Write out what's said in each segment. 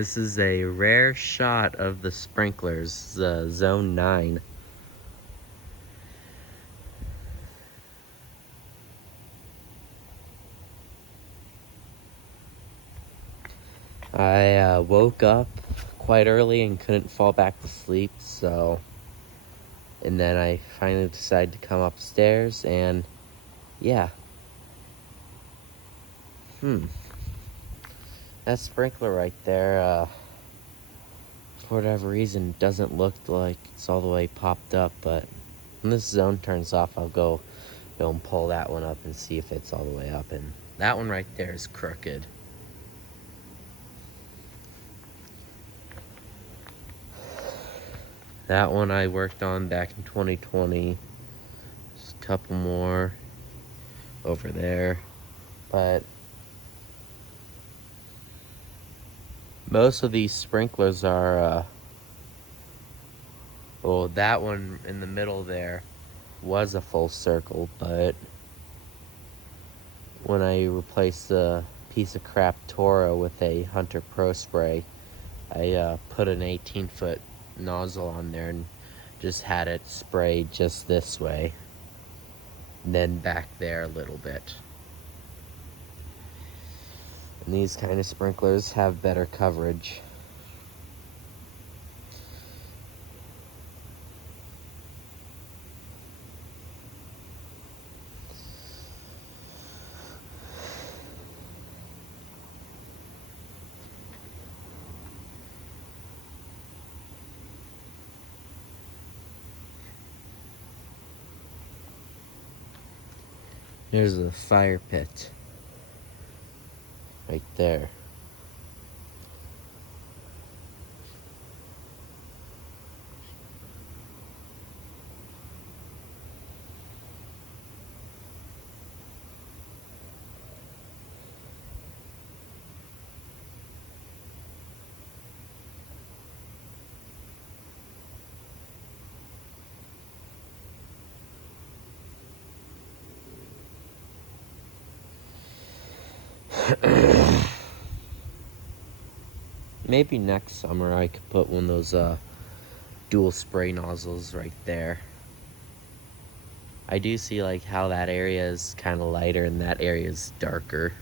This is a rare shot of the sprinklers, zone 9. I woke up quite early and couldn't fall back to sleep, and then I finally decided to come upstairs, and yeah. That sprinkler right there, for whatever reason, doesn't look like it's all the way popped up, but when this zone turns off, I'll go and pull that one up and see if it's all the way up, and that one right there is crooked. That one I worked on back in 2020. Just a couple more over there. But most of these sprinklers are, well, that one in the middle there was a full circle, but when I replaced the piece of crap Toro with a Hunter Pro Spray, I put an 18-foot nozzle on there and just had it spray just this way, and then back there a little bit. And these kind of sprinklers have better coverage. Here's the fire pit right there. Maybe next summer I could put one of those dual spray nozzles right there. I do see like how that area is kind of lighter and that area is darker.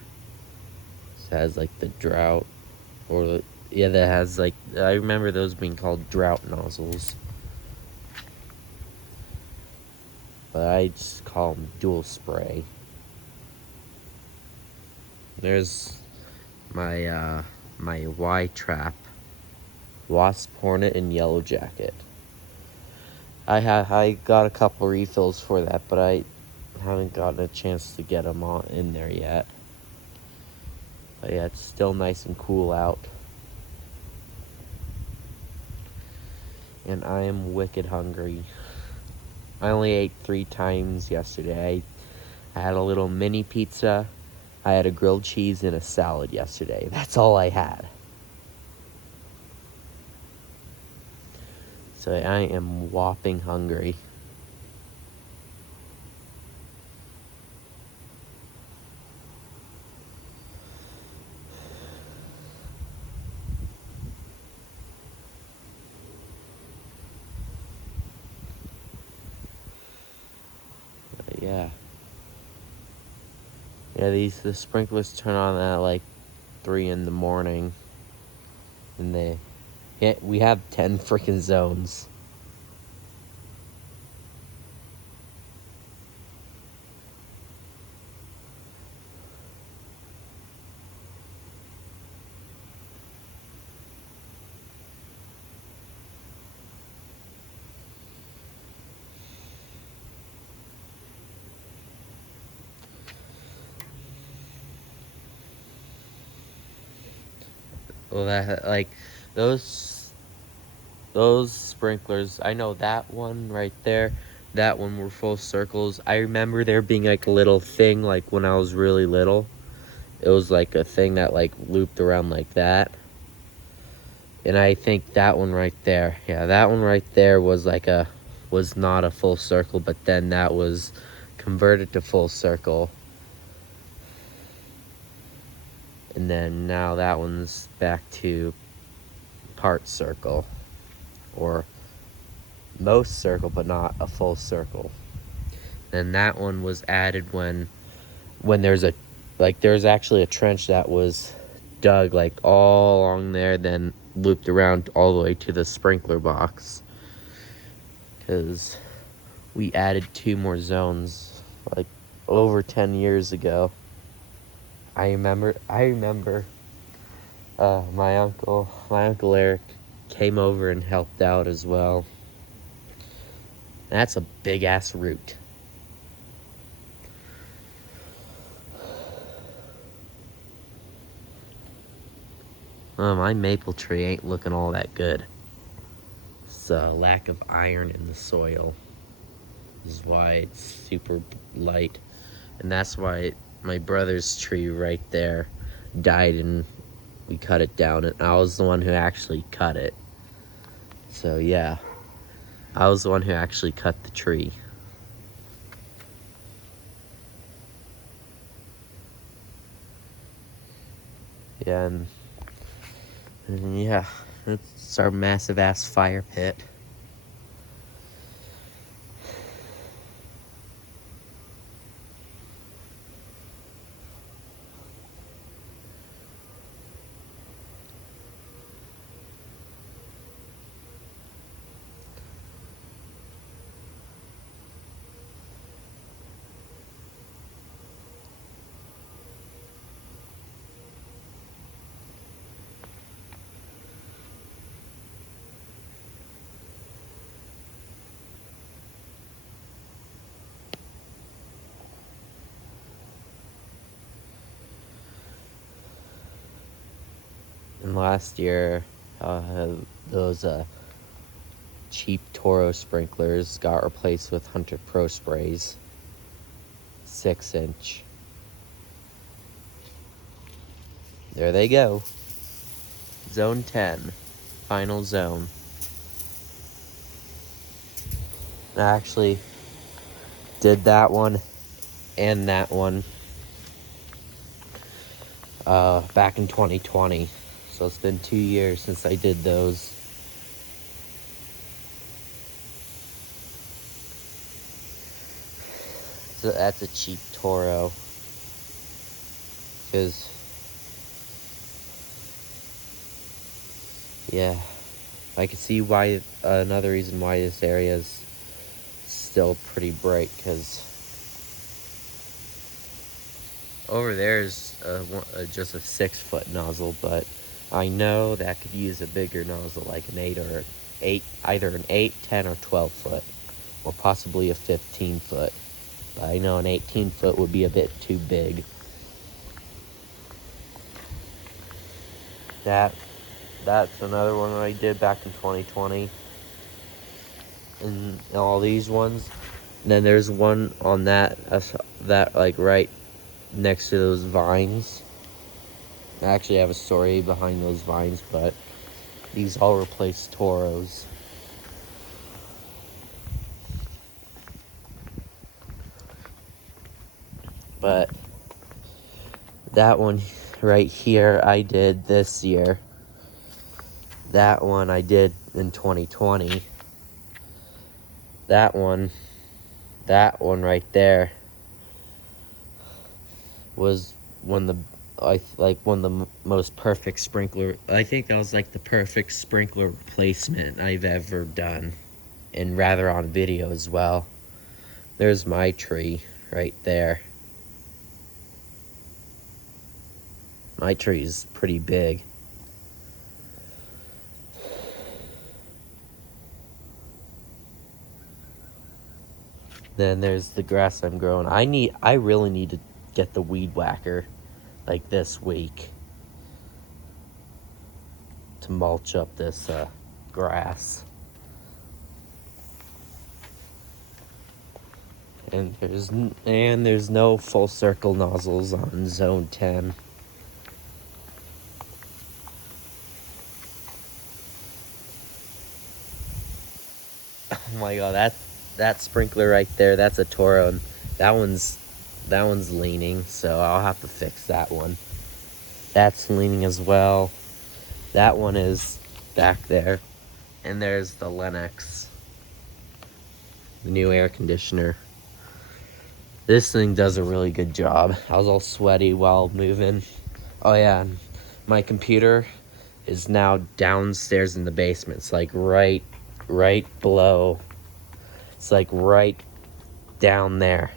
So it has like the drought, yeah, that has like, I remember those being called drought nozzles, but I just call them dual spray. There's my my Y-Trap, Wasp, Hornet, and Yellow Jacket. I got a couple refills for that, but I haven't gotten a chance to get them all in there yet. But yeah, it's still nice and cool out. And I am wicked hungry. I only ate 3 times yesterday. I had a little mini pizza. I had a grilled cheese and a salad yesterday. That's all I had. So I am whopping hungry. But yeah. Yeah, the sprinklers turn on at like 3 in the morning. And we have 10 freaking zones. Well, that, like, those sprinklers, I know that one right there, that one were full circles. I remember there being like a little thing, like when I was really little, it was like a thing that like looped around like that. And I think that one right there, yeah, that one right there was not a full circle, but then that was converted to full circle. And then now that one's back to part circle, or most circle, but not a full circle. And that one was added when there's there's actually a trench that was dug like all along there, then looped around all the way to the sprinkler box, because we added 2 more zones like over 10 years ago. I remember my uncle Eric came over and helped out as well. That's a big ass root. My maple tree ain't looking all that good. It's a lack of iron in the soil is why it's super light. And that's why my brother's tree right there died and we cut it down. And I was the one who actually cut it. So yeah, I was the one who actually cut the tree. Yeah, and yeah, it's our massive ass fire pit. And last year, those cheap Toro sprinklers got replaced with Hunter Pro sprays, 6-inch. There they go. Zone 10, final zone. I actually did that one and that one back in 2020. So it's been 2 years since I did those. So that's a cheap Toro. Because, yeah, I can see why, another reason why this area is still pretty bright, because over there is just a 6-foot nozzle, but I know that could use a bigger nozzle, like an 8, either an 8, 10, or 12 foot, or possibly a 15 foot. But I know an 18 foot would be a bit too big. That's another one that I did back in 2020. And all these ones. And then there's one on that like right next to those vines. I actually have a story behind those vines, but these all replace Toros. But that one right here I did this year. That one I did in 2020. That one right there was one of the most perfect sprinkler. I think that was like the perfect sprinkler replacement I've ever done, and rather on video as well. There's my tree right there. My tree is pretty big. Then there's the grass I'm growing. I really need to get the weed whacker like this week to mulch up this grass. And there's no full circle nozzles on zone 10. Oh my god, that sprinkler right there, that's a Toro, and that one's leaning, so I'll have to fix that one. That's leaning as well. That one is back there. And there's the Lennox, the new air conditioner. This thing does a really good job. I was all sweaty while moving. Oh yeah, my computer is now downstairs in the basement. It's like right below. It's like right down there.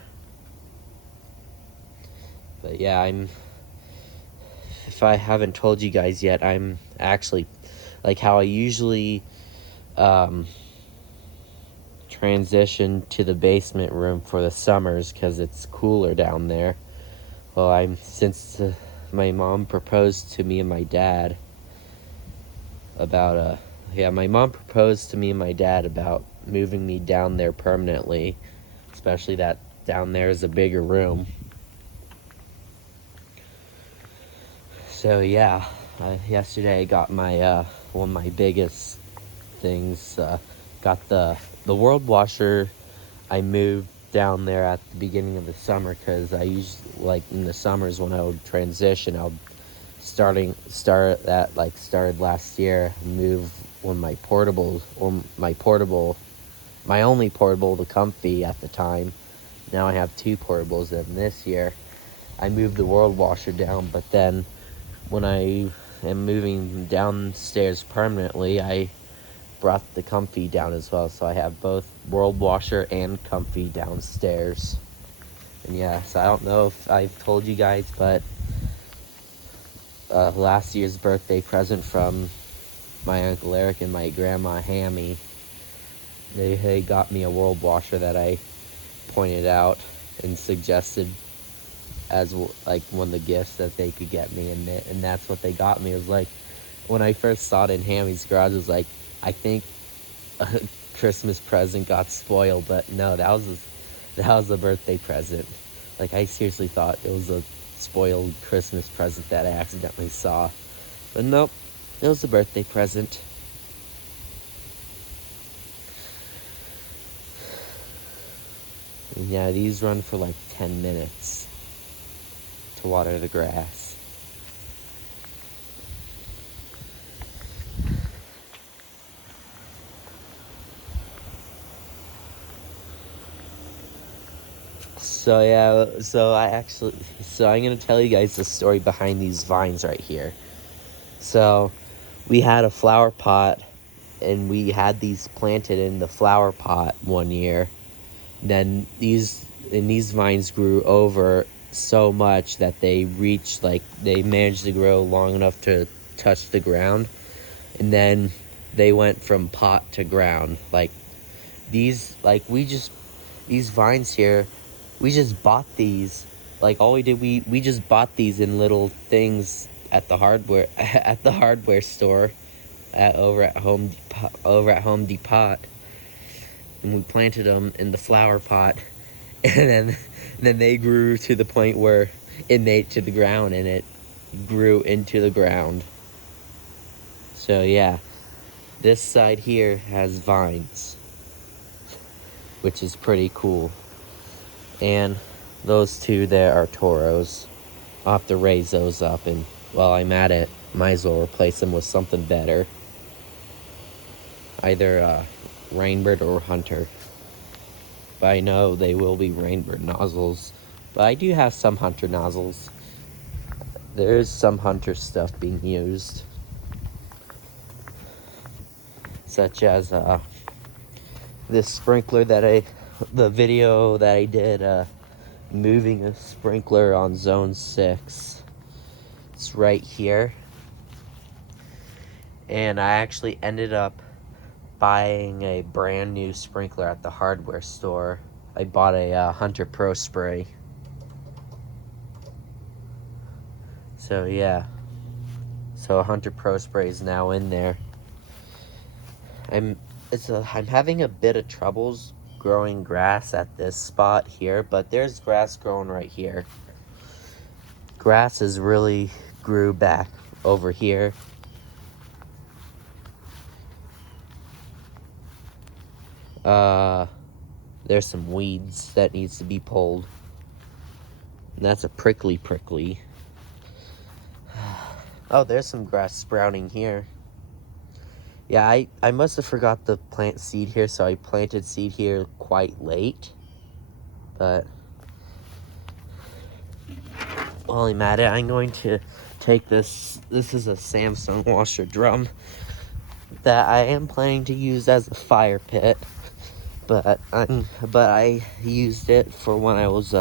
But yeah, if I haven't told you guys yet, I'm actually, like how I usually transition to the basement room for the summers because it's cooler down there. Well, since my mom proposed to me and my dad about my mom proposed to me and my dad about moving me down there permanently, especially that down there is a bigger room. So yeah, yesterday I got my one of my biggest things. Got the world washer. I moved down there at the beginning of the summer because I usually, like in the summers when I would transition, I would started last year, move when my only portable, the Comfy at the time. Now I have two portables, and this year I moved the world washer down, but then when I am moving downstairs permanently, I brought the Comfy down as well, so I have both world washer and Comfy downstairs. And yeah, so I don't know if I've told you guys, but last year's birthday present from my Uncle Eric and my Grandma Hammy, they got me a world washer that I pointed out and suggested as like one of the gifts that they could get me, and that's what they got me. It was like, when I first saw it in Hammy's garage, it was like, I think a Christmas present got spoiled, but no, that was a birthday present. Like, I seriously thought it was a spoiled Christmas present that I accidentally saw, but nope, it was a birthday present. And yeah, these run for like 10 minutes to water the grass. So yeah, so I'm gonna tell you guys the story behind these vines right here. So we had a flower pot, and we had these planted in the flower pot one year. Then these vines grew over so much that they managed to grow long enough to touch the ground, and then they went from pot to ground. Like these vines here, we just bought these. Like, all we did, we just bought these in little things at the hardware at the hardware store over at Home Depot, and we planted them in the flower pot, and then they grew to the point where it made to the ground, and it grew into the ground. So yeah, this side here has vines, which is pretty cool. And those two there are Toros. I'll have to raise those up, and while I'm at it, might as well replace them with something better. Either Rainbird or Hunter. But I know they will be Rainbird nozzles. But I do have some Hunter nozzles. There's some Hunter stuff being used. Such as this sprinkler the video that I did, moving a sprinkler on zone 6. It's right here. And I actually ended up buying a brand new sprinkler at the hardware store. I bought a Hunter Pro Spray. So yeah, so Hunter Pro Spray is now in there. I'm having a bit of troubles growing grass at this spot here, but there's grass growing right here. Grass has really grew back over here. There's some weeds that needs to be pulled. And that's a prickly. Oh, there's some grass sprouting here. Yeah, I must have forgot to plant seed here, so I planted seed here quite late. But while I'm at it, I'm going to take this. This is a Samsung washer drum that I am planning to use as a fire pit. But I used it for when I was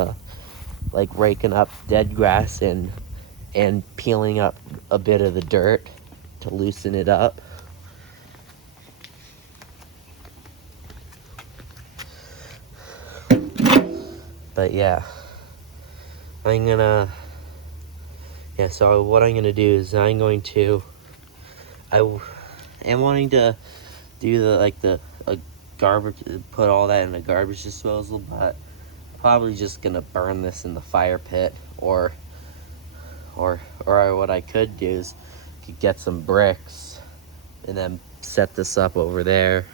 like raking up dead grass and peeling up a bit of the dirt to loosen it up. But yeah, so what I'm gonna do is I am wanting to do the garbage, put all that in a garbage disposal, but probably just gonna burn this in the fire pit, or what I could do is could get some bricks and then set this up over there,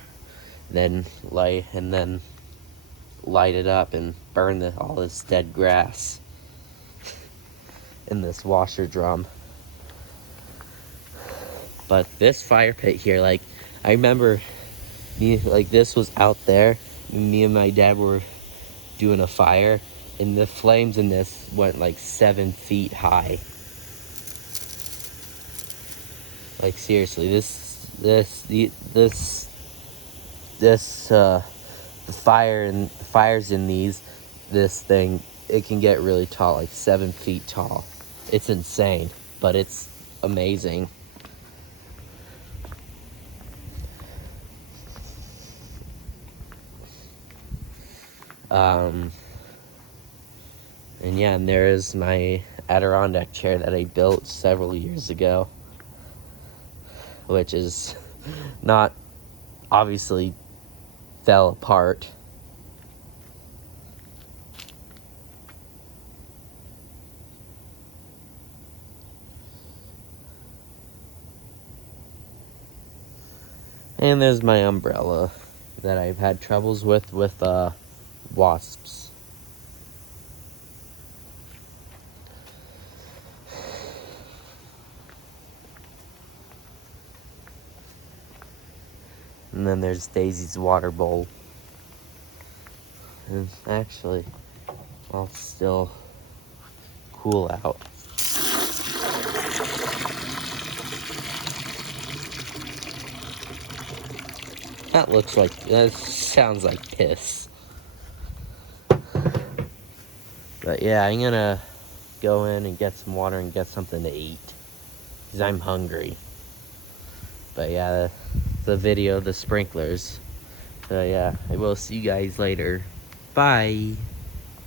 then light it up and burn all this dead grass in this washer drum. But this fire pit here, like, I remember this was out there. Me and my dad were doing a fire, and the flames in this went like 7 feet high. Like, seriously, the fires in this thing, it can get really tall, like 7 feet tall. It's insane, but it's amazing. And yeah, and there is my Adirondack chair that I built several years ago, which is not, obviously fell apart. And there's my umbrella that I've had troubles with wasps. And then there's Daisy's water bowl. And actually, while it's still cool out. That sounds like piss. But yeah, I'm gonna go in and get some water and get something to eat, because I'm hungry. But yeah, the video, the sprinklers. So yeah, I will see you guys later. Bye.